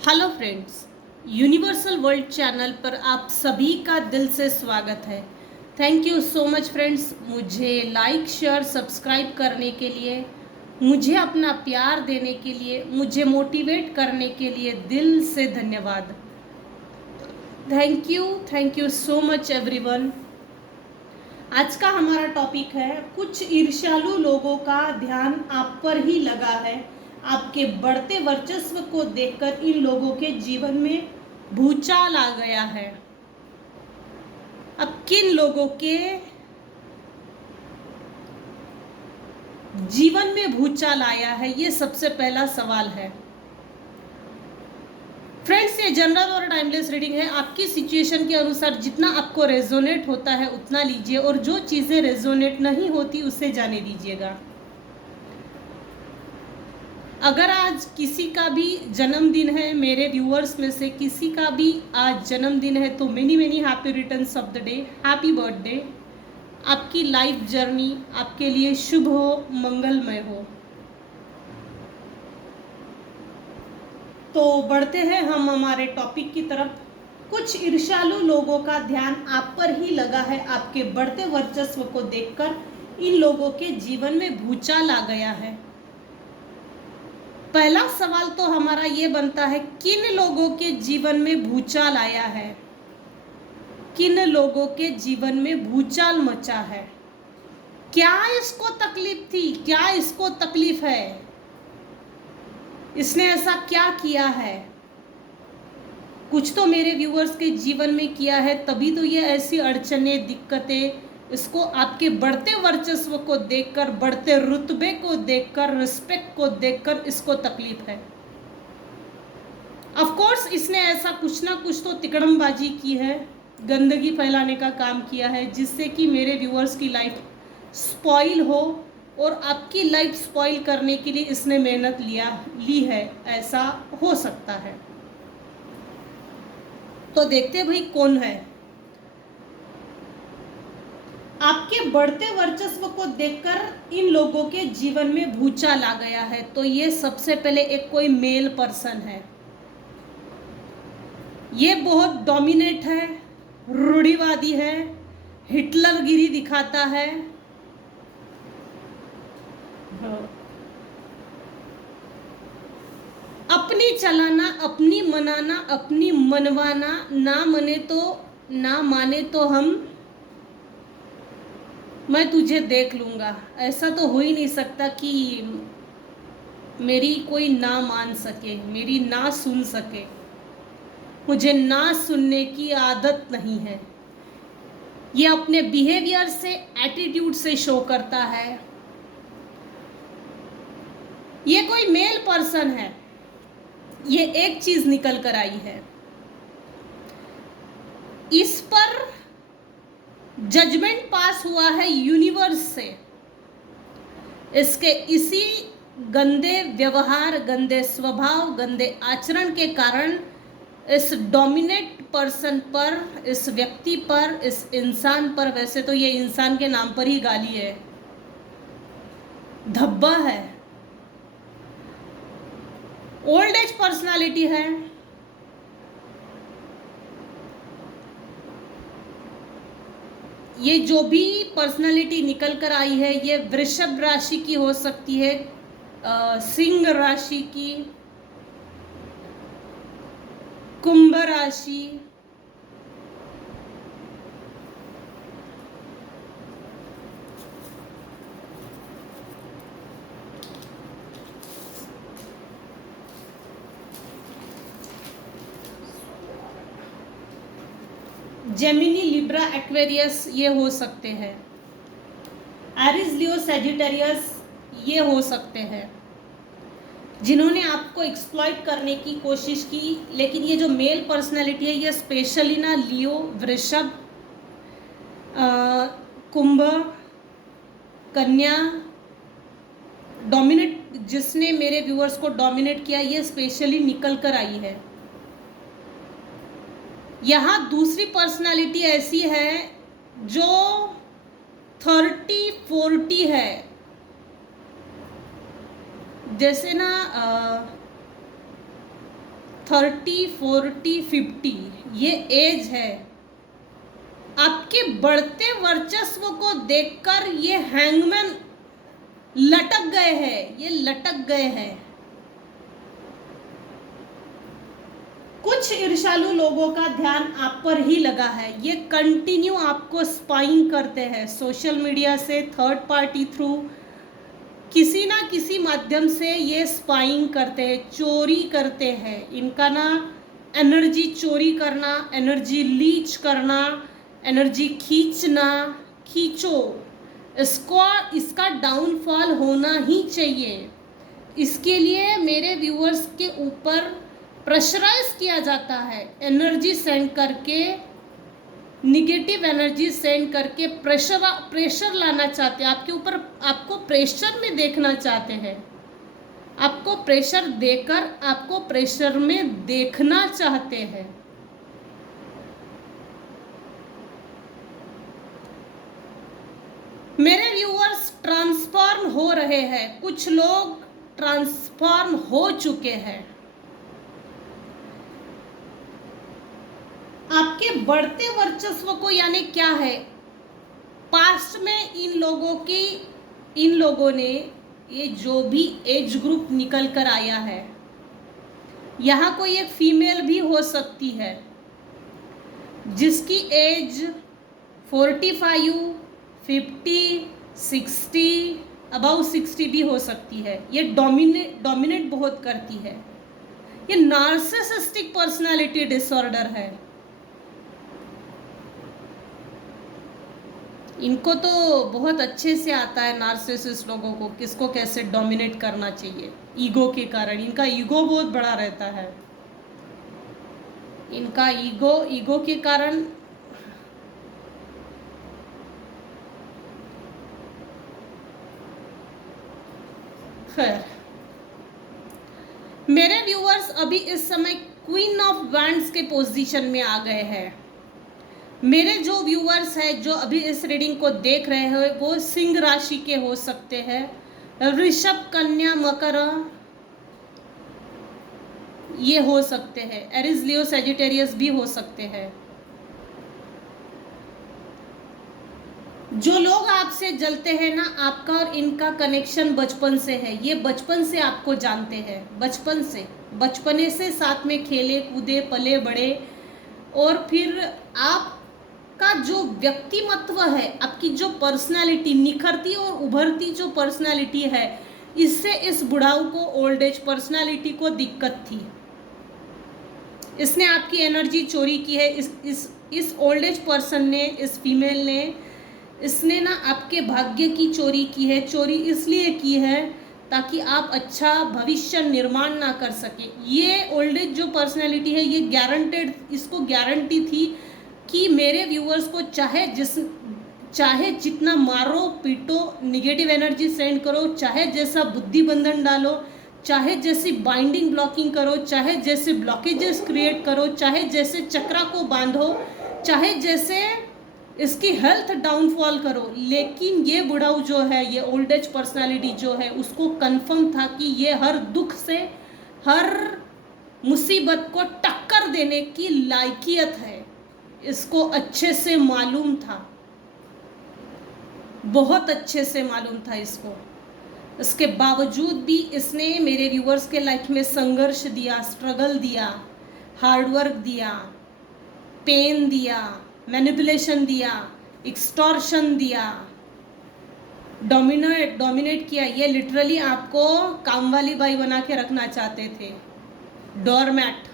Hello friends, universal world channel पर आप सभी का दिल से स्वागत है। Thank you so much friends, मुझे लाइक शेयर सब्सक्राइब करने के लिए, मुझे अपना प्यार देने के लिए, मुझे मोटिवेट करने के लिए दिल से धन्यवाद। Thank you so much everyone. आज का हमारा टॉपिक है कुछ ईर्ष्यालु लोगों का ध्यान आप पर ही लगा है। आपके बढ़ते वर्चस्व को देखकर इन लोगों के जीवन में भूचाल आ गया है। अब किन लोगों के जीवन में भूचाल आया है, ये सबसे पहला सवाल है। फ्रेंड्स, ये जनरल और टाइमलेस रीडिंग है। आपकी सिचुएशन के अनुसार जितना आपको रेजोनेट होता है उतना लीजिए, और जो चीज़ें रेजोनेट नहीं होती उसे जाने दीजिएगा। अगर आज किसी का भी जन्मदिन है, मेरे व्यूअर्स में से किसी का भी आज जन्मदिन है, तो many many happy returns of the day, happy birthday. आपकी लाइफ जर्नी आपके लिए शुभ हो, मंगलमय हो। तो बढ़ते हैं हम हमारे टॉपिक की तरफ। कुछ ईर्ष्यालु लोगों का ध्यान आप पर ही लगा है। आपके बढ़ते वर्चस्व को देखकर इन लोगों के जीवन में भूचाल आ गया है। पहला सवाल तो हमारा ये बनता है, किन लोगों के जीवन में भूचाल आया है? किन लोगों के जीवन में भूचाल मचा है? क्या इसको तकलीफ थी? क्या इसको तकलीफ है? इसने ऐसा क्या किया है? कुछ तो मेरे व्यूअर्स के जीवन में किया है, तभी तो ये ऐसी अड़चनें, दिक्कतें, इसको आपके बढ़ते वर्चस्व को देखकर, बढ़ते रुतबे को देखकर, रिस्पेक्ट को देखकर इसको तकलीफ है। ऑफ कोर्स इसने ऐसा कुछ ना कुछ तो तिकड़मबाजी की है, गंदगी फैलाने का काम किया है, जिससे कि मेरे व्यूअर्स की लाइफ स्पॉइल हो, और आपकी लाइफ स्पॉइल करने के लिए इसने मेहनत ली है। ऐसा हो सकता है। तो देखते भाई कौन है। आपके बढ़ते वर्चस्व को देखकर इन लोगों के जीवन में भूचाल आ गया है। तो ये सबसे पहले एक कोई मेल पर्सन है। ये बहुत डोमिनेट है, रूढ़िवादी है, हिटलरगिरी दिखाता है। अपनी चलाना, अपनी मनाना, अपनी मनवाना, ना माने तो मैं तुझे देख लूंगा। ऐसा तो हो ही नहीं सकता कि मेरी कोई ना मान सके, मेरी ना सुन सके। मुझे ना सुनने की आदत नहीं है। ये अपने बिहेवियर से, एटीट्यूड से शो करता है। ये कोई मेल पर्सन है। ये एक चीज निकल कर आई है, इस पर जजमेंट पास हुआ है यूनिवर्स से। इसके इसी गंदे व्यवहार, गंदे स्वभाव, गंदे आचरण के कारण इस डोमिनेट पर्सन पर, इस व्यक्ति पर, इस इंसान पर, वैसे तो ये इंसान के नाम पर ही गाली है, धब्बा है, ओल्ड एज पर्सनालिटी है। ये जो भी पर्सनालिटी निकल कर आई है, ये वृषभ राशि की हो सकती है, सिंह राशि की, कुंभ राशि, जेमिनी, लिब्रा, एक्वेरियस ये हो सकते हैं। एरिस, लियो, सैजिटेरियस ये हो सकते हैं, जिन्होंने आपको एक्सप्लॉइट करने की कोशिश की। लेकिन ये जो मेल पर्सनालिटी है, ये स्पेशली ना लियो, वृषभ, कुंभ, कन्या, डोमिनेट, जिसने मेरे व्यूअर्स को डोमिनेट किया, ये स्पेशली निकल कर आई है। यहाँ दूसरी पर्सनालिटी ऐसी है जो 30-40 है। जैसे ना 30, 40, 50 ये एज है। आपके बढ़ते वर्चस्व को देखकर ये हैंगमैन लटक गए हैं, ये लटक गए हैं। कुछ ईर्ष्यालु लोगों का ध्यान आप पर ही लगा है, ये कंटिन्यू आपको स्पाइंग करते हैं सोशल मीडिया से, थर्ड पार्टी थ्रू, किसी ना किसी माध्यम से ये स्पाइंग करते हैं, चोरी करते हैं। इनका ना एनर्जी चोरी करना, एनर्जी लीच करना, एनर्जी खींचना, खींचो, इसका डाउनफॉल होना ही चाहिए। इसके लिए मेरे व्यूअर्स के ऊपर प्रेशराइज किया जाता है, एनर्जी सेंड करके, निगेटिव एनर्जी सेंड करके प्रेशर लाना चाहते हैं आपके ऊपर, आपको प्रेशर में देखना चाहते हैं, आपको प्रेशर देकर आपको प्रेशर में देखना चाहते हैं। मेरे व्यूअर्स ट्रांसफॉर्म हो रहे हैं, कुछ लोग ट्रांसफॉर्म हो चुके हैं। आपके बढ़ते वर्चस्व को यानी क्या है, पास्ट में इन लोगों ने ये जो भी एज ग्रुप निकल कर आया है, यहाँ कोई एक फीमेल भी हो सकती है जिसकी एज 45, 50, 60, अबाउ 60 भी हो सकती है। ये डोमिनेट बहुत करती है, ये नार्सिसिस्टिक पर्सनालिटी डिसऑर्डर है। इनको तो बहुत अच्छे से आता है नार्सिसिस्ट लोगों को किसको कैसे डोमिनेट करना चाहिए, ईगो के कारण। इनका ईगो बहुत बड़ा रहता है, इनका ईगो के कारण खैर। मेरे व्यूअर्स अभी इस समय क्वीन ऑफ वैंड्स के पोजीशन में आ गए हैं। मेरे जो व्यूअर्स हैं जो अभी इस रीडिंग को देख रहे हैं वो सिंह राशि के हो सकते हैं, ऋषभ, कन्या, मकर ये हो सकते हैं, एरिस, लियो, सैजिटेरियस भी हो सकते हैं। जो लोग आपसे जलते हैं ना, आपका और इनका कनेक्शन बचपन से है, ये बचपन से आपको जानते हैं, बचपने से साथ में खेले कूदे पले बड़े, और फिर आपका जो व्यक्तिमत्व है, आपकी जो पर्सनालिटी निखरती और उभरती जो पर्सनालिटी है, इससे इस बुढ़ाऊ को ओल्ड एज पर्सनालिटी को दिक्कत थी। इसने आपकी एनर्जी चोरी की है, इस ओल्ड एज पर्सन ने, इस फीमेल ने, इसने ना आपके भाग्य की चोरी की है। चोरी इसलिए की है ताकि आप अच्छा भविष्य निर्माण ना कर सके। ये ओल्ड एज जो पर्सनैलिटी है, ये गारंटेड, इसको गारंटी थी कि मेरे व्यूअर्स को चाहे जितना मारो पीटो, निगेटिव एनर्जी सेंड करो, चाहे जैसा बुद्धि बंधन डालो, चाहे जैसी बाइंडिंग ब्लॉकिंग करो, चाहे जैसे ब्लॉकेजेस क्रिएट करो, चाहे जैसे चक्रा को बांधो, चाहे जैसे इसकी हेल्थ डाउनफॉल करो, लेकिन ये बुढ़ाऊ जो है, ये ओल्ड एज पर्सनालिटी जो है, उसको कंफर्म था कि ये हर दुख से, हर मुसीबत को टक्कर देने की लायकियत है। इसको अच्छे से मालूम था, बहुत अच्छे से मालूम था इसको। इसके बावजूद भी इसने मेरे व्यूअर्स के लाइफ में संघर्ष दिया, स्ट्रगल दिया, हार्डवर्क दिया, पेन दिया, मैनिपुलेशन दिया, एक्सटॉर्शन दिया, डोमिनेट किया। ये लिटरली आपको काम वाली बाई बना के रखना चाहते थे, डोरमैट।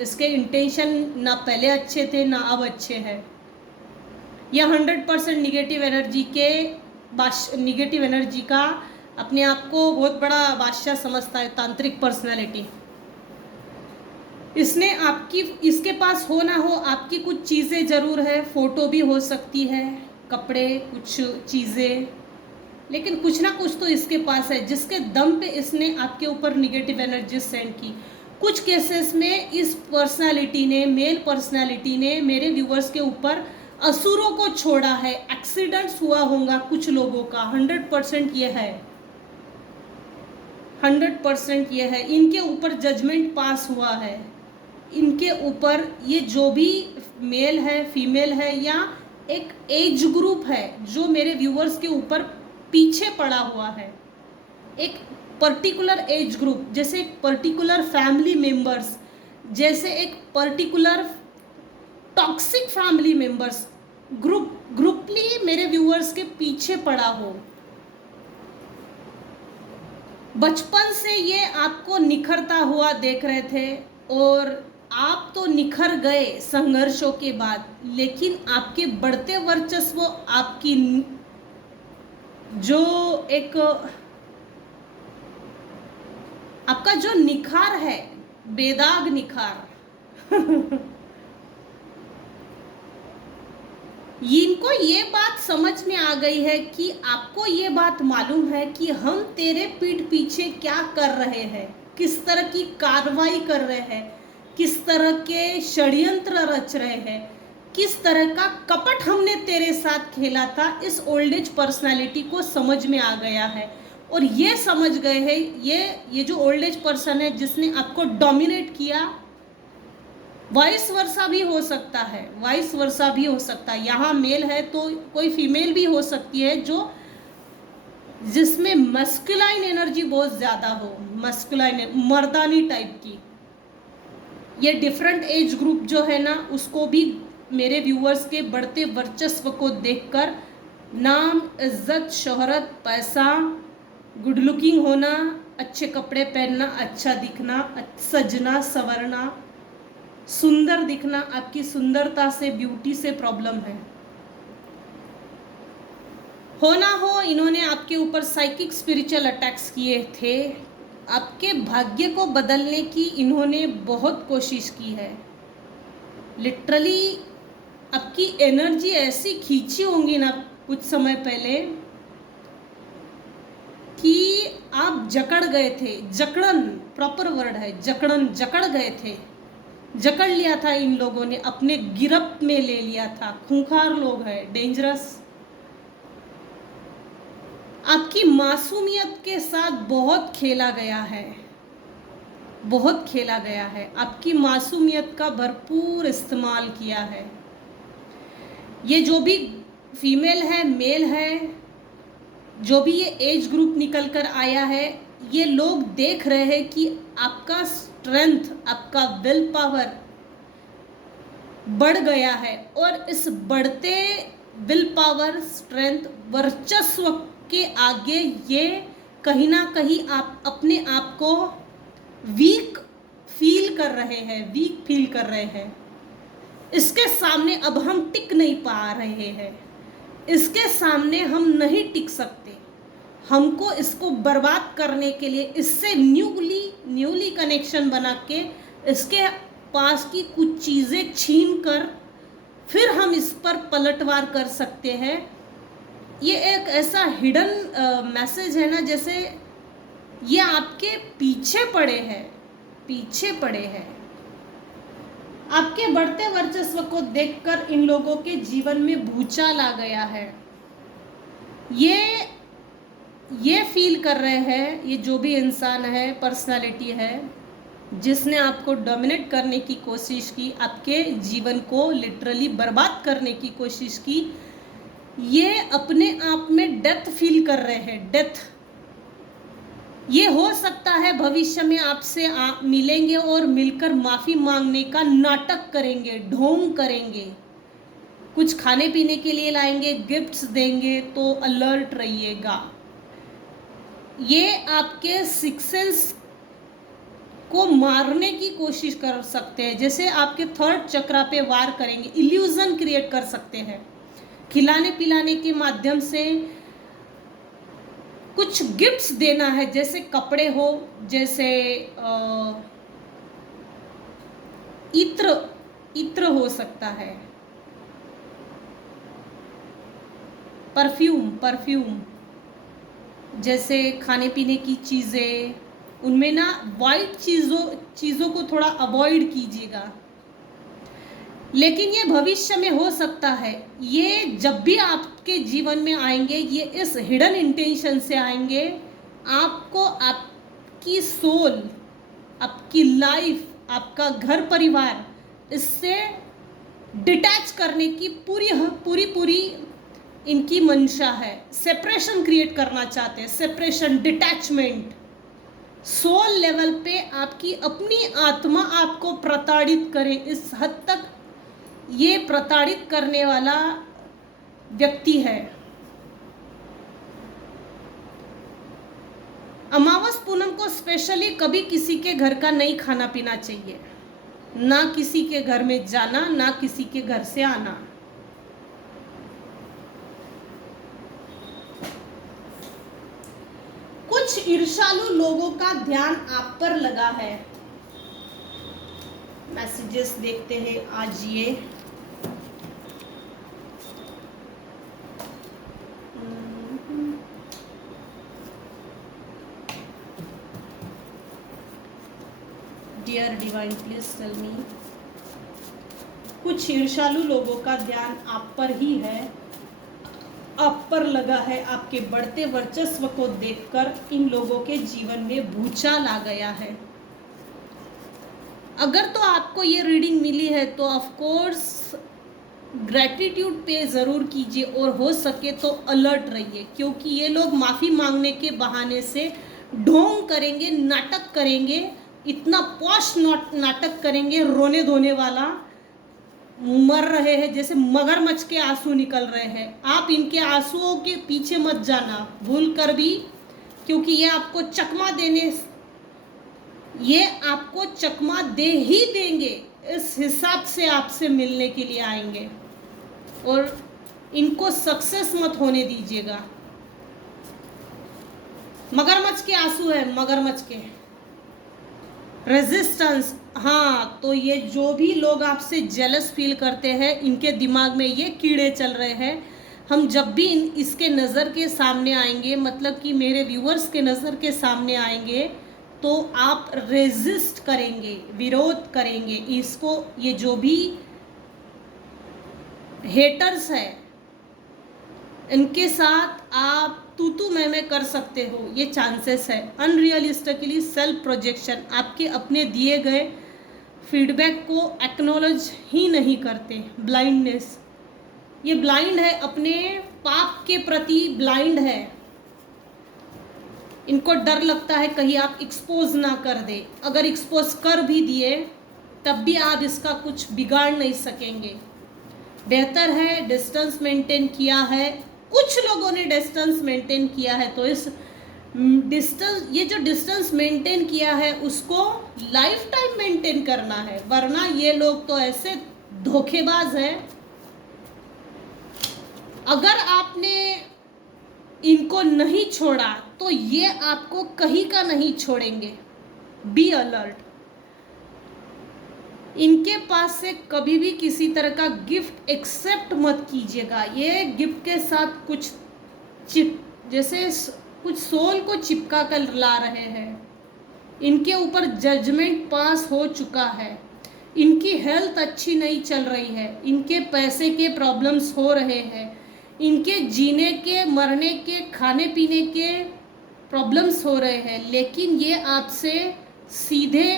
इसके इंटेंशन ना पहले अच्छे थे ना अब अच्छे हैं। यह 100% निगेटिव एनर्जी का अपने आप को बहुत बड़ा बादशाह समझता है, तांत्रिक पर्सनालिटी। इसके पास हो ना हो, आपकी कुछ चीज़ें ज़रूर है, फ़ोटो भी हो सकती है, कपड़े, कुछ चीज़ें, लेकिन कुछ ना कुछ तो इसके पास है जिसके दम पे इसने आपके ऊपर निगेटिव एनर्जी सेंड की। कुछ केसेस में इस पर्सनालिटी ने, मेल पर्सनालिटी ने मेरे व्यूअर्स के ऊपर असुरों को छोड़ा है। एक्सीडेंट्स हुआ होगा कुछ लोगों का, 100% ये है, 100% ये है, इनके ऊपर जजमेंट पास हुआ है, इनके ऊपर ये जो भी मेल है फीमेल है या एक एज ग्रुप है जो मेरे व्यूअर्स के ऊपर पीछे पड़ा हुआ है, एक पर्टिकुलर एज ग्रुप, जैसे एक पर्टिकुलर फैमिली मेंबर्स, जैसे एक पर्टिकुलर टॉक्सिक फैमिली मेंबर्स ग्रुपली मेरे व्यूअर्स के पीछे पड़ा हो। बचपन से ये आपको निखरता हुआ देख रहे थे और आप तो निखर गए संघर्षों के बाद, लेकिन आपके बढ़ते वर्चस्व, आपकी जो एक आपका जो निखार है, बेदाग निखार इनको ये बात समझ में आ गई है कि आपको ये बात मालूम है कि हम तेरे पीठ पीछे क्या कर रहे हैं, किस तरह की कार्रवाई कर रहे हैं, किस तरह के षड्यंत्र रच रहे हैं, किस तरह का कपट हमने तेरे साथ खेला था। इस ओल्ड एज पर्सनालिटी को समझ में आ गया है और ये समझ गए हैं, ये जो ओल्ड एज पर्सन है जिसने आपको डोमिनेट किया, वाइस वर्सा भी हो सकता है, वाइस वर्सा भी हो सकता है। यहाँ मेल है तो कोई फीमेल भी हो सकती है जो जिसमें मस्कुलाइन एनर्जी बहुत ज़्यादा हो, मस्कुलाइन मर्दानी टाइप की। ये डिफरेंट एज ग्रुप जो है ना, उसको भी मेरे व्यूअर्स के बढ़ते वर्चस्व को देखकर नाम, इज्जत, शोहरत, पैसा, गुड लुकिंग होना, अच्छे कपड़े पहनना, अच्छा दिखना, सजना संवरना, सुंदर दिखना, आपकी सुंदरता से, ब्यूटी से प्रॉब्लम है। हो ना हो, इन्होंने आपके ऊपर साइकिक स्पिरिचुअल अटैक्स किए थे। आपके भाग्य को बदलने की इन्होंने बहुत कोशिश की है। लिटरली आपकी एनर्जी ऐसी खींची होंगी ना कुछ समय पहले कि आप जकड़ गए थे। जकड़न प्रॉपर वर्ड है, जकड़न, जकड़ गए थे, जकड़ लिया था इन लोगों ने, अपने गिरफ्त में ले लिया था। खूंखार लोग हैं, डेंजरस। आपकी मासूमियत के साथ बहुत खेला गया है, बहुत खेला गया है। आपकी मासूमियत का भरपूर इस्तेमाल किया है। ये जो भी फीमेल है, मेल है, जो भी ये एज ग्रुप निकल कर आया है, ये लोग देख रहे हैं कि आपका स्ट्रेंथ, आपका विल पावर बढ़ गया है और इस बढ़ते विल पावर, स्ट्रेंथ, वर्चस्व के आगे ये कहीं ना कहीं आप अपने आप को वीक फील कर रहे हैं, वीक फील कर रहे हैं। इसके सामने अब हम टिक नहीं पा रहे हैं, इसके सामने हम नहीं टिक सकते। हमको इसको बर्बाद करने के लिए इससे न्यूली कनेक्शन बना के इसके पास की कुछ चीज़ें छीन कर फिर हम इस पर पलटवार कर सकते हैं। ये एक ऐसा हिडन मैसेज है ना, जैसे ये आपके पीछे पड़े हैं, पीछे पड़े हैं। आपके बढ़ते वर्चस्व को देखकर इन लोगों के जीवन में भूचाल आ गया है। ये फील कर रहे हैं, ये जो भी इंसान है, पर्सनालिटी है, जिसने आपको डोमिनेट करने की कोशिश की, आपके जीवन को लिटरली बर्बाद करने की कोशिश की, ये अपने आप में डेथ फील कर रहे हैं, डेथ। ये हो सकता है भविष्य में आपसे मिलेंगे और मिलकर माफ़ी मांगने का नाटक करेंगे, ढोंग करेंगे, कुछ खाने पीने के लिए लाएंगे, गिफ्ट्स देंगे, तो अलर्ट रहिएगा। ये आपके सिक्स सेंस को मारने की कोशिश कर सकते हैं, जैसे आपके थर्ड चक्रा पे वार करेंगे, इल्यूजन क्रिएट कर सकते हैं। खिलाने पिलाने के माध्यम से कुछ गिफ्ट्स देना है, जैसे कपड़े हो, जैसे इत्र हो सकता है, परफ्यूम, जैसे खाने पीने की चीज़ें, उनमें ना वाइट चीज़ों को थोड़ा अवॉइड कीजिएगा। लेकिन ये भविष्य में हो सकता है, ये जब भी आपके जीवन में आएंगे, ये इस हिडन इंटेंशन से आएंगे, आपको आपकी सोल, आपकी लाइफ, आपका घर परिवार, इससे डिटैच करने की पूरी इनकी मंशा है। सेपरेशन क्रिएट करना चाहते हैं, सेपरेशन, डिटैचमेंट। सोल लेवल पे आपकी अपनी आत्मा आपको प्रताड़ित करे, इस हद तक ये प्रताड़ित करने वाला व्यक्ति है। अमावस पूनम को स्पेशली कभी किसी के घर का नहीं खाना पीना चाहिए, ना किसी के घर में जाना, ना किसी के घर से आना। कुछ ईर्ष्यालु लोगों का ध्यान आप पर लगा है। मैसेजेस देखते हैं आज ये। Dear divine please tell me. कुछ ईर्ष्यालु लोगों का ध्यान आप पर ही है, आप पर लगा है। आपके बढ़ते वर्चस्व को देखकर इन लोगों के जीवन में भूचाल आ गया है। अगर तो आपको ये रीडिंग मिली है तो ऑफ कोर्स ग्रैटिट्यूड पे ज़रूर कीजिए, और हो सके तो अलर्ट रहिए, क्योंकि ये लोग माफ़ी मांगने के बहाने से ढोंग करेंगे, नाटक करेंगे, इतना पॉश नाटक करेंगे, रोने धोने वाला। मर रहे हैं जैसे मगरमच्छ के आंसू निकल रहे हैं। आप इनके आंसुओं के पीछे मत जाना भूल कर भी, क्योंकि ये आपको चकमा दे ही देंगे। इस हिसाब से आपसे मिलने के लिए आएंगे, और इनको सक्सेस मत होने दीजिएगा। मगरमच्छ के आंसू है, मगरमच्छ के रेजिस्टेंस। हाँ, तो ये जो भी लोग आपसे जेलस फील करते हैं, इनके दिमाग में ये कीड़े चल रहे हैं। हम जब भी इसके नज़र के सामने आएंगे, मतलब कि मेरे व्यूअर्स के नज़र के सामने आएंगे, तो आप रेजिस्ट करेंगे, विरोध करेंगे इसको। ये जो भी हेटर्स है, इनके साथ आप तू मैं कर सकते हो, ये चांसेस है। अनरियलिस्टिकली सेल्फ प्रोजेक्शन, आपके अपने दिए गए फीडबैक को एक्नॉलेज ही नहीं करते। ब्लाइंडनेस, ये ब्लाइंड है, अपने पाप के प्रति ब्लाइंड है। इनको डर लगता है कहीं आप एक्सपोज ना कर दे। अगर एक्सपोज कर भी दिए तब भी आप इसका कुछ बिगाड़ नहीं सकेंगे। बेहतर है डिस्टेंस मेंटेन किया है, कुछ लोगों ने डिस्टेंस मेंटेन किया है, तो इस ये जो डिस्टेंस मेंटेन किया है उसको लाइफ टाइम मेंटेन करना है, वरना ये लोग तो ऐसे धोखेबाज हैं। अगर आपने इनको नहीं छोड़ा तो ये आपको कहीं का नहीं छोड़ेंगे। Be alert. इनके पास से कभी भी किसी तरह का गिफ्ट एक्सेप्ट मत कीजिएगा। ये गिफ्ट के साथ कुछ जैसे कुछ सोल को चिपका कर ला रहे हैं। इनके ऊपर जजमेंट पास हो चुका है। इनकी हेल्थ अच्छी नहीं चल रही है, इनके पैसे के प्रॉब्लम्स हो रहे हैं, इनके जीने के, मरने के, खाने पीने के प्रॉब्लम्स हो रहे हैं। लेकिन ये आपसे सीधे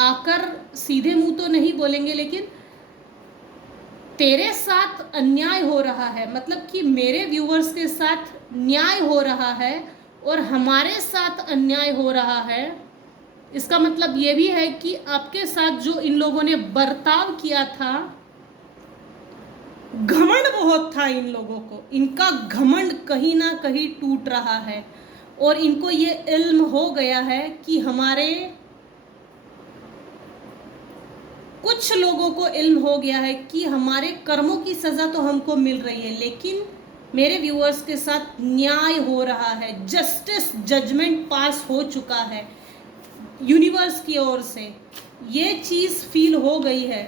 आकर, सीधे मुंह तो नहीं बोलेंगे, लेकिन तेरे साथ अन्याय हो रहा है, मतलब कि मेरे व्यूअर्स के साथ न्याय हो रहा है और हमारे साथ अन्याय हो रहा है। इसका मतलब ये भी है कि आपके साथ जो इन लोगों ने बर्ताव किया था, घमंड बहुत था इन लोगों को, इनका घमंड कहीं ना कहीं टूट रहा है। और इनको ये इल्म हो गया है कि कुछ लोगों को इल्म हो गया है कि हमारे कर्मों की सज़ा तो हमको मिल रही है, लेकिन मेरे व्यूअर्स के साथ न्याय हो रहा है, जस्टिस, जजमेंट पास हो चुका है यूनिवर्स की ओर से। ये चीज़ फील हो गई है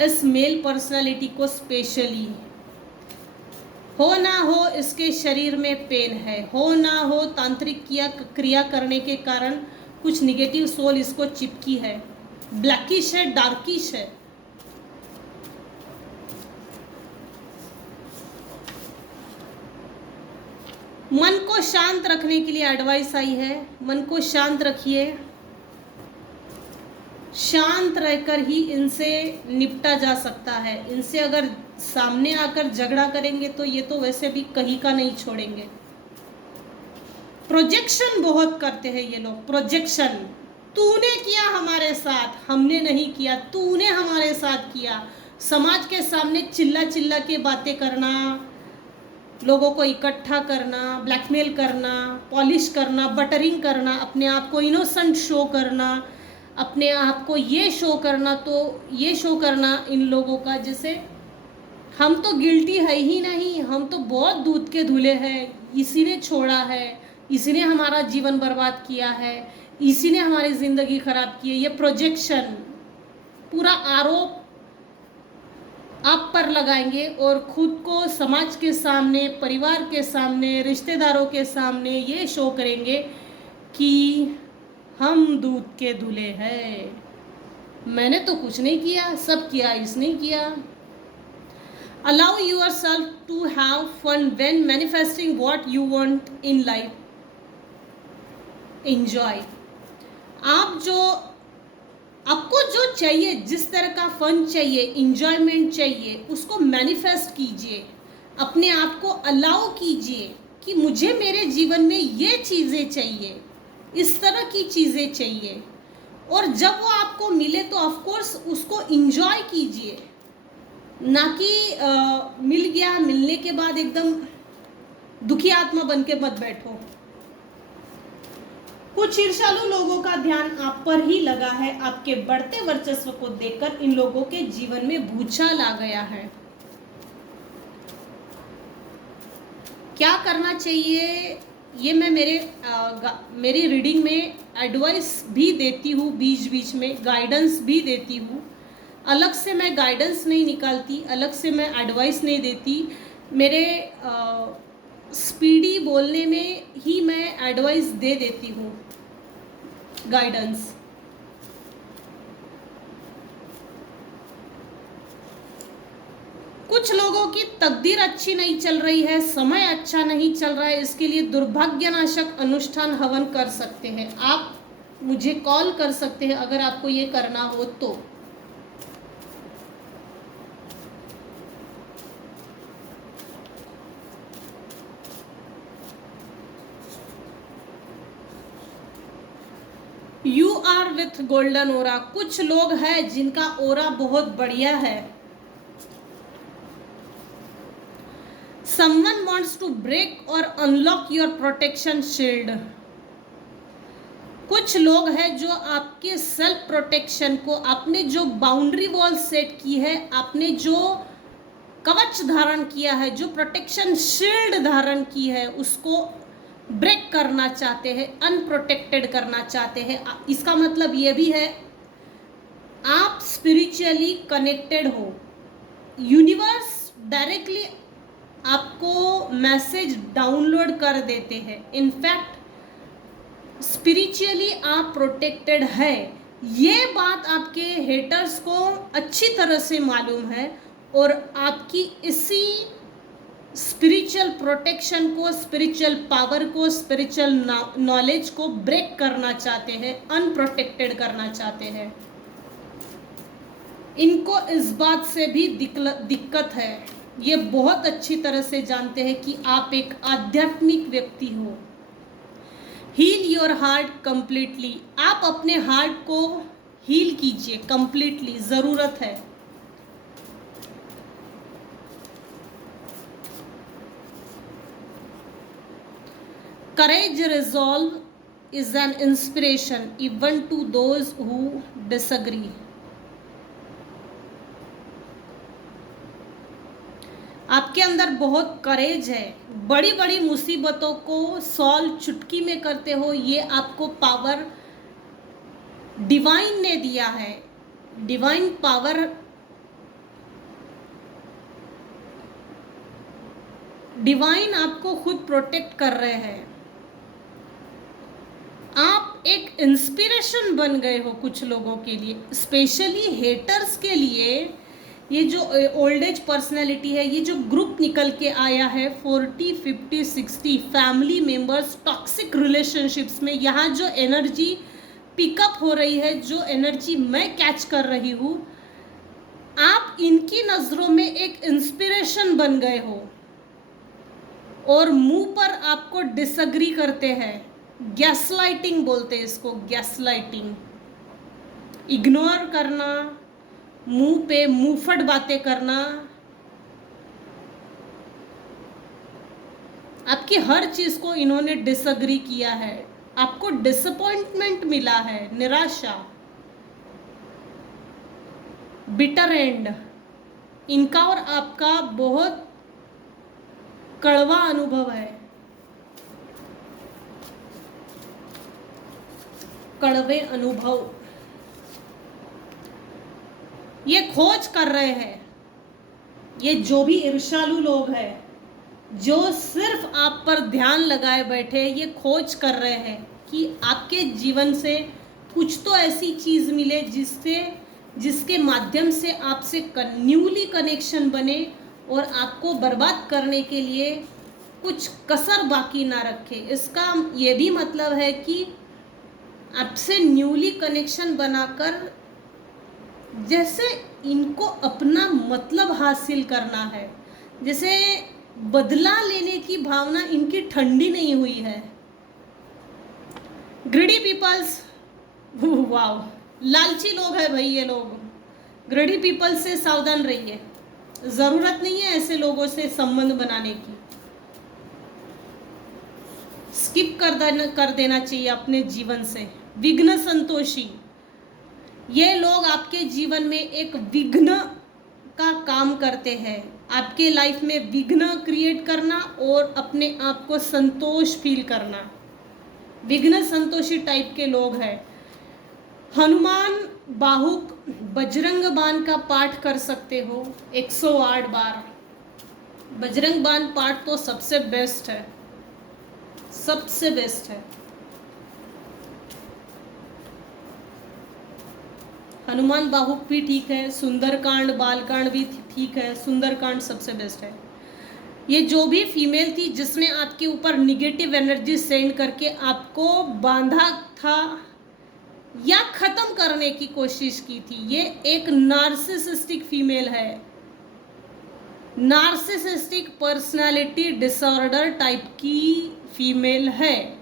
इस मेल पर्सनालिटी को। स्पेशली हो ना हो इसके शरीर में पेन है, हो ना हो तांत्रिक क्रिया करने के कारण कुछ निगेटिव सोल इसको चिपकी है, ब्लैकिश है, डार्किश है। मन को शांत रखने के लिए एडवाइस आई है, मन को शांत रखिए, शांत रहकर ही इनसे निपटा जा सकता है। इनसे अगर सामने आकर झगड़ा करेंगे तो ये तो वैसे भी कहीं का नहीं छोड़ेंगे। प्रोजेक्शन बहुत करते हैं ये लोग, प्रोजेक्शन। तूने किया हमारे साथ, हमने नहीं किया, तूने हमारे साथ किया। समाज के सामने चिल्ला चिल्ला के बातें करना, लोगों को इकट्ठा करना, ब्लैकमेल करना, पॉलिश करना, बटरिंग करना, अपने आप को इनोसेंट शो करना, अपने आप को ये शो करना, तो ये शो करना इन लोगों का जैसे हम तो गिल्टी है ही नहीं, हम तो बहुत दूध के धुले हैं, इसी ने छोड़ा है, इसी ने हमारा जीवन बर्बाद किया है, इसी ने हमारी ज़िंदगी ख़राब की है। ये प्रोजेक्शन, पूरा आरोप आप पर लगाएंगे और खुद को समाज के सामने, परिवार के सामने, रिश्तेदारों के सामने ये शो करेंगे कि हम दूध के धुले हैं, मैंने तो कुछ नहीं किया, सब किया इसने किया। Allow yourself to have fun when manifesting what you want in life. Enjoy. आपको जो चाहिए, जिस तरह का फन चाहिए, इंजॉयमेंट चाहिए, उसको मैनिफेस्ट कीजिए। अपने आप को अलाउ कीजिए कि मुझे मेरे जीवन में ये चीज़ें चाहिए, इस तरह की चीज़ें चाहिए। और जब वो आपको मिले तो ऑफ कोर्स उसको इंजॉय कीजिए, ना कि मिल गया, मिलने के बाद एकदम दुखी आत्मा बन के मत बैठो। कुछ ईर्ष्यालु लोगों का ध्यान आप पर ही लगा है। आपके बढ़ते वर्चस्व को देखकर इन लोगों के जीवन में भूचाल आ गया है। क्या करना चाहिए ये मैं मेरी रीडिंग में एडवाइस भी देती हूँ, बीच बीच में गाइडेंस भी देती हूँ। अलग से मैं गाइडेंस नहीं निकालती, अलग से मैं एडवाइस नहीं देती। मेरे स्पीडी बोलने में ही मैं एडवाइस दे देती हूँ, गाइडेंस। कुछ लोगों की तकदीर अच्छी नहीं चल रही है, समय अच्छा नहीं चल रहा है, इसके लिए दुर्भाग्यनाशक अनुष्ठान हवन कर सकते हैं। आप मुझे कॉल कर सकते हैं अगर आपको ये करना हो तो। यू आर विथ गोल्डन ओरा। कुछ लोग हैं जिनका ओरा बहुत बढ़िया है। Someone wants to break or unlock your protection shield. कुछ लोग हैं जो आपके सेल्फ प्रोटेक्शन को, आपने जो बाउंड्री वॉल सेट की है, आपने जो कवच धारण किया है, जो प्रोटेक्शन शील्ड धारण की है, उसको ब्रेक करना चाहते हैं, अनप्रोटेक्टेड करना चाहते हैं। इसका मतलब ये भी है आप स्पिरिचुअली कनेक्टेड हो। यूनिवर्स डायरेक्टली आपको मैसेज डाउनलोड कर देते हैं। इनफैक्ट स्पिरिचुअली आप प्रोटेक्टेड है, ये बात आपके हेटर्स को अच्छी तरह से मालूम है और आपकी इसी स्पिरिचुअल प्रोटेक्शन को, स्पिरिचुअल पावर को, स्पिरिचुअल नॉलेज को ब्रेक करना चाहते हैं, अनप्रोटेक्टेड करना चाहते हैं। इनको इस बात से भी दिक्कत है। ये बहुत अच्छी तरह से जानते हैं कि आप एक आध्यात्मिक व्यक्ति हो। Heal your heart completely. आप अपने हार्ट को हील कीजिए कंप्लीटली, ज़रूरत है। Courage resolve is an inspiration even to those who disagree. आपके अंदर बहुत करेज है, बड़ी बड़ी मुसीबतों को सॉल्व चुटकी में करते हो। ये आपको पावर डिवाइन ने दिया है। डिवाइन पावर, डिवाइन आपको खुद प्रोटेक्ट कर रहे हैं। आप एक इंस्पिरेशन बन गए हो कुछ लोगों के लिए, स्पेशली हेटर्स के लिए। ये जो ओल्ड एज पर्सनैलिटी है, ये जो ग्रुप निकल के आया है 40, 50, 60 फैमिली मेंबर्स टॉक्सिक रिलेशनशिप्स में, यहाँ जो एनर्जी पिकअप हो रही है, जो एनर्जी मैं कैच कर रही हूँ, आप इनकी नज़रों में एक इंस्पिरेशन बन गए हो और मुंह पर आपको डिसएग्री करते हैं। गैसलाइटिंग बोलते हैं इसको, गैसलाइटिंग। इग्नोर करना, मुंह पे मुंहफट बातें करना, आपकी हर चीज को इन्होंने डिसएग्री किया है, आपको डिसअपॉइंटमेंट मिला है, निराशा, बिटर एंड। इनका और आपका बहुत कड़वा अनुभव है, कड़वे अनुभव। ये खोज कर रहे हैं, ये जो भी ईर्ष्यालु लोग हैं, जो सिर्फ आप पर ध्यान लगाए बैठे, ये खोज कर रहे हैं कि आपके जीवन से कुछ तो ऐसी चीज मिले जिसके माध्यम से आपसे न्यूली कनेक्शन बने और आपको बर्बाद करने के लिए कुछ कसर बाकी ना रखे। इसका ये भी मतलब है कि आपसे न्यूली कनेक्शन बनाकर जैसे इनको अपना मतलब हासिल करना है, जैसे बदला लेने की भावना इनकी ठंडी नहीं हुई है। ग्रीडी पीपल्स, वाव, लालची लोग हैं भाई ये लोग। ग्रीडी पीपल से सावधान रहिए, जरूरत नहीं है ऐसे लोगों से संबंध बनाने की। स्किप कर देना चाहिए अपने जीवन से। विघ्न संतोषी, ये लोग आपके जीवन में एक विघ्न का काम करते हैं, आपके लाइफ में विघ्न क्रिएट करना और अपने आप को संतोष फील करना। विघ्न संतोषी टाइप के लोग हैं। हनुमान बाहुक बजरंग बाण का पाठ कर सकते हो 108 बार। बजरंग बाण पाठ तो सबसे बेस्ट है, सबसे बेस्ट है। हनुमान बाहुक भी ठीक है, सुंदरकांड बालकांड भी ठीक है, सुंदरकांड सबसे बेस्ट है। ये जो भी फीमेल थी जिसने आपके ऊपर निगेटिव एनर्जी सेंड करके आपको बांधा था या खत्म करने की कोशिश की थी, ये एक नार्सिसिस्टिक फीमेल है। नार्सिसिस्टिक पर्सनालिटी डिसऑर्डर टाइप की फीमेल है।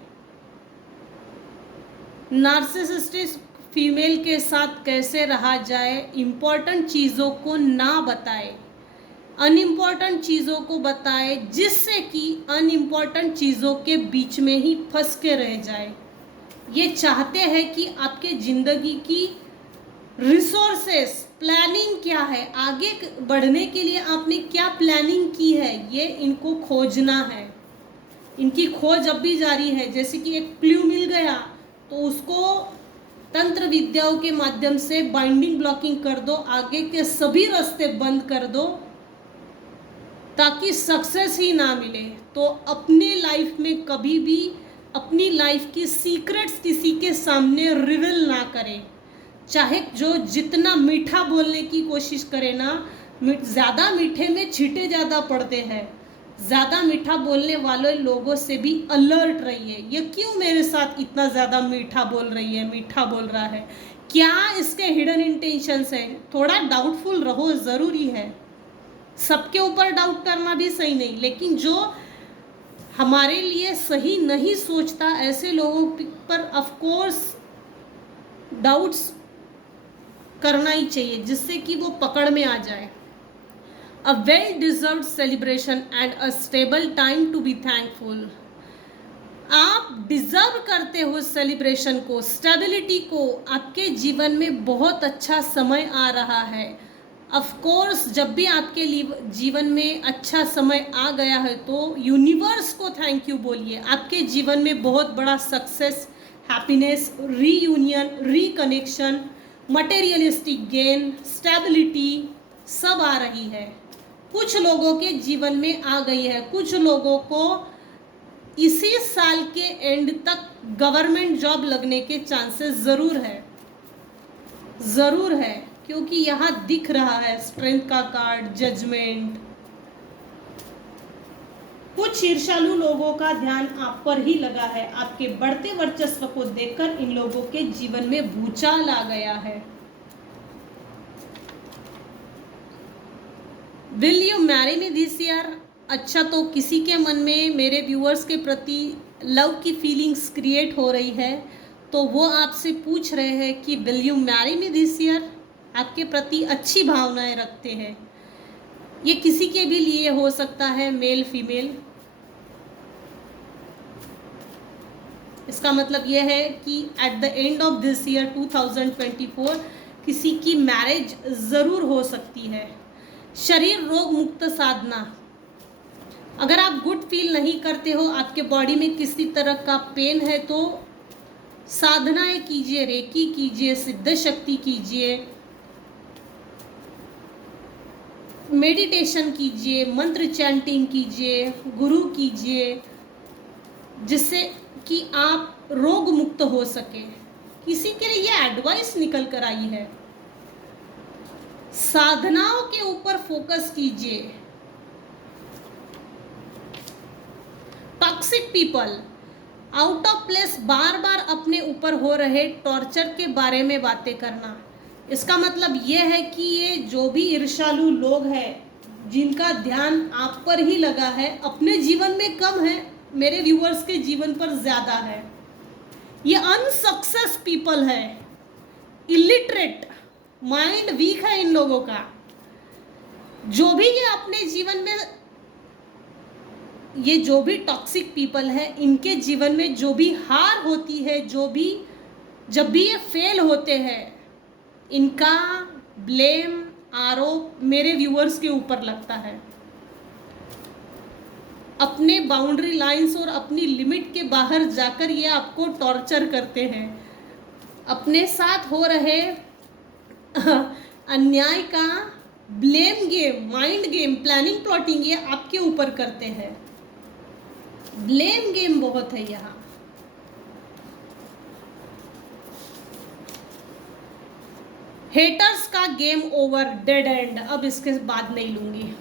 नार्सिसिस्टिक फीमेल के साथ कैसे रहा जाए, इम्पॉर्टेंट चीज़ों को ना बताए, अनइम्पॉर्टेंट चीज़ों को बताए, जिससे कि अनइम्पॉर्टेंट चीज़ों के बीच में ही फंस के रह जाए। ये चाहते हैं कि आपके ज़िंदगी की रिसोर्सेस, प्लानिंग क्या है, आगे बढ़ने के लिए आपने क्या प्लानिंग की है, ये इनको खोजना है। इनकी खोज अब भी जारी है। जैसे कि एक क्लू मिल गया तो उसको तंत्र विद्याओं के माध्यम से बाइंडिंग ब्लॉकिंग कर दो, आगे के सभी रास्ते बंद कर दो ताकि सक्सेस ही ना मिले। तो अपने लाइफ में कभी भी अपनी लाइफ की सीक्रेट्स किसी के सामने रिवील ना करें। चाहे जो जितना मीठा बोलने की कोशिश करे ना, ज़्यादा मीठे में छींटे ज़्यादा पड़ते हैं। ज़्यादा मीठा बोलने वाले लोगों से भी अलर्ट रहिए। ये क्यों मेरे साथ इतना ज़्यादा मीठा बोल रही है, मीठा बोल रहा है, क्या इसके हिडन इंटेंशंस है? थोड़ा डाउटफुल रहो, ज़रूरी है। सबके ऊपर डाउट करना भी सही नहीं, लेकिन जो हमारे लिए सही नहीं सोचता ऐसे लोगों पर ऑफकोर्स डाउट्स करना ही चाहिए, जिससे कि वो पकड़ में आ जाए। A well-deserved celebration and a stable time to be thankful. आप डिजर्व करते हो सेलिब्रेशन को, स्टेबिलिटी को। आपके जीवन में बहुत अच्छा समय आ रहा है। ऑफ कोर्स जब भी आपके जीवन में अच्छा समय आ गया है तो यूनिवर्स को थैंक यू बोलिए। आपके जीवन में बहुत बड़ा success, happiness, reunion, reconnection, materialistic gain, stability सब आ रही है। कुछ लोगों के जीवन में आ गई है, कुछ लोगों को इसी साल के एंड तक गवर्नमेंट जॉब लगने के चांसेस ज़रूर है, क्योंकि यहाँ दिख रहा है स्ट्रेंथ का कार्ड, जजमेंट। कुछ ईर्ष्यालु लोगों का ध्यान आप पर ही लगा है। आपके बढ़ते वर्चस्व को देखकर इन लोगों के जीवन में भूचाल आ गया है। Will you marry me this year? अच्छा, तो किसी के मन में मेरे व्यूअर्स के प्रति लव की फीलिंग्स क्रिएट हो रही है, तो वो आपसे पूछ रहे हैं कि will you marry me this year? आपके प्रति अच्छी भावनाएं रखते हैं। ये किसी के भी लिए हो सकता है, मेल फीमेल। इसका मतलब यह है कि at the end of this year 2024 किसी की मैरिज ज़रूर हो सकती है। शरीर रोग मुक्त साधना। अगर आप गुड फील नहीं करते हो, आपके बॉडी में किसी तरह का पेन है, तो साधनाएं कीजिए, रेकी कीजिए, सिद्ध शक्ति कीजिए, मेडिटेशन कीजिए, मंत्र चैंटिंग कीजिए, गुरु कीजिए, जिससे कि आप रोग मुक्त हो सके। किसी के लिए ये एडवाइस निकल कर आई है। साधनाओं के ऊपर फोकस कीजिए। Toxic people, out of place बार बार अपने ऊपर हो रहे टॉर्चर के बारे में बातें करना। इसका मतलब ये है कि ये जो भी ईर्ष्यालु लोग हैं, जिनका ध्यान आप पर ही लगा है, अपने जीवन में कम है, मेरे व्यूअर्स के जीवन पर ज़्यादा है। ये अनसक्सेस पीपल है, इलिटरेट, माइंड वीक है इन लोगों का। जो भी ये अपने जीवन में, ये जो भी टॉक्सिक पीपल है, इनके जीवन में जो भी हार होती है, जब भी ये फेल होते हैं, इनका ब्लेम, आरोप मेरे व्यूअर्स के ऊपर लगता है। अपने बाउंड्री लाइंस और अपनी लिमिट के बाहर जाकर ये आपको टॉर्चर करते हैं। अपने साथ हो रहे अन्याय का blame game, mind game, planning, plotting ये आपके ऊपर करते हैं। ब्लेम गेम बहुत है यहाँ। हेटर्स का गेम ओवर, डेड एंड, अब इसके बाद नहीं लूंगी।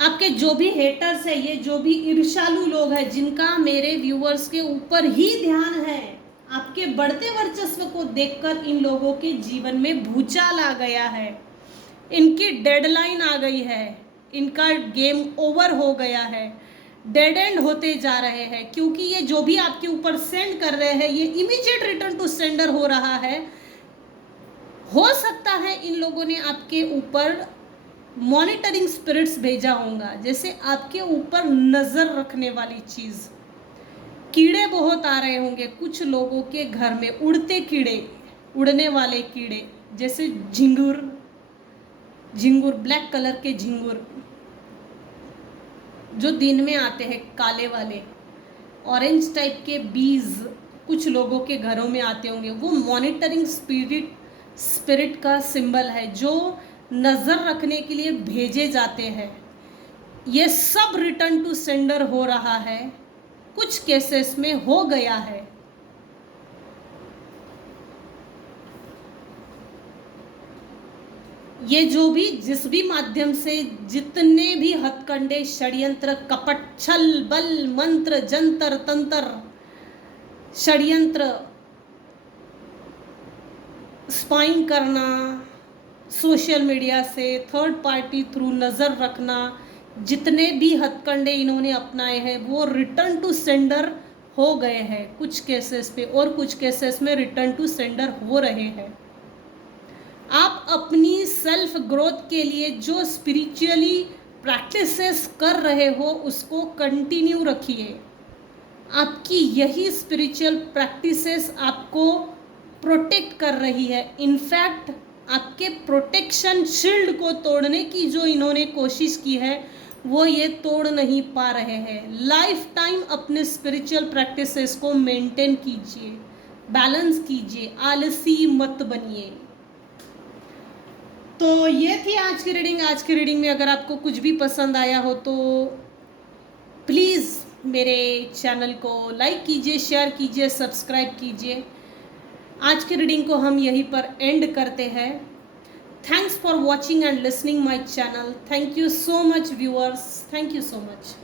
आपके जो भी हेटर्स है, ये जो भी ईर्ष्यालु लोग हैं, जिनका मेरे व्यूअर्स के ऊपर ही ध्यान है, आपके बढ़ते वर्चस्व को देखकर इन लोगों के जीवन में भूचाल आ गया है। इनकी डेडलाइन आ गई है, इनका गेम ओवर हो गया है, डेड एंड होते जा रहे हैं। क्योंकि ये जो भी आपके ऊपर सेंड कर रहे हैं, ये इमीडिएट रिटर्न टू सेंडर हो रहा है। हो सकता है इन लोगों ने आपके ऊपर मॉनिटरिंग स्पिरिट्स भेजा होगा, जैसे आपके ऊपर नज़र रखने वाली चीज़। कीड़े बहुत आ रहे होंगे कुछ लोगों के घर में, उड़ते कीड़े, उड़ने वाले कीड़े, जैसे झिंगुर, ब्लैक कलर के झिंगुर जो दिन में आते हैं, काले वाले, ऑरेंज टाइप के बीज कुछ लोगों के घरों में आते होंगे। वो मॉनिटरिंग स्पिरिट का सिंबल है, जो नज़र रखने के लिए भेजे जाते हैं। ये सब रिटर्न टू सेंडर हो रहा है, कुछ केसेस में हो गया है। ये जो भी, जिस भी माध्यम से, जितने भी हथकंडे, षड्यंत्र, कपट, छल, बल, मंत्र, जंतर तंत्र, षड्यंत्र, स्पाइंग करना, सोशल मीडिया से, थर्ड पार्टी थ्रू नज़र रखना, जितने भी हथकंडे इन्होंने अपनाए हैं, वो रिटर्न टू सेंडर हो गए हैं कुछ केसेस पे, और कुछ केसेस में रिटर्न टू सेंडर हो रहे हैं। आप अपनी सेल्फ ग्रोथ के लिए जो स्पिरिचुअली प्रैक्टिसेस कर रहे हो, उसको कंटिन्यू रखिए। आपकी यही स्पिरिचुअल प्रैक्टिसेस आपको प्रोटेक्ट कर रही है। इनफैक्ट आपके प्रोटेक्शन शील्ड को तोड़ने की जो इन्होंने कोशिश की है, वो ये तोड़ नहीं पा रहे हैं। लाइफ टाइम अपने स्पिरिचुअल प्रैक्टिसेस को मेंटेन कीजिए, बैलेंस कीजिए, आलसी मत बनिए। तो ये थी आज की रीडिंग। आज की रीडिंग में अगर आपको कुछ भी पसंद आया हो तो प्लीज़ मेरे चैनल को लाइक कीजिए, शेयर कीजिए, सब्सक्राइब कीजिए। आज की रीडिंग को हम यहीं पर एंड करते हैं। Thanks for watching and listening my channel. Thank you so much viewers, thank you so much.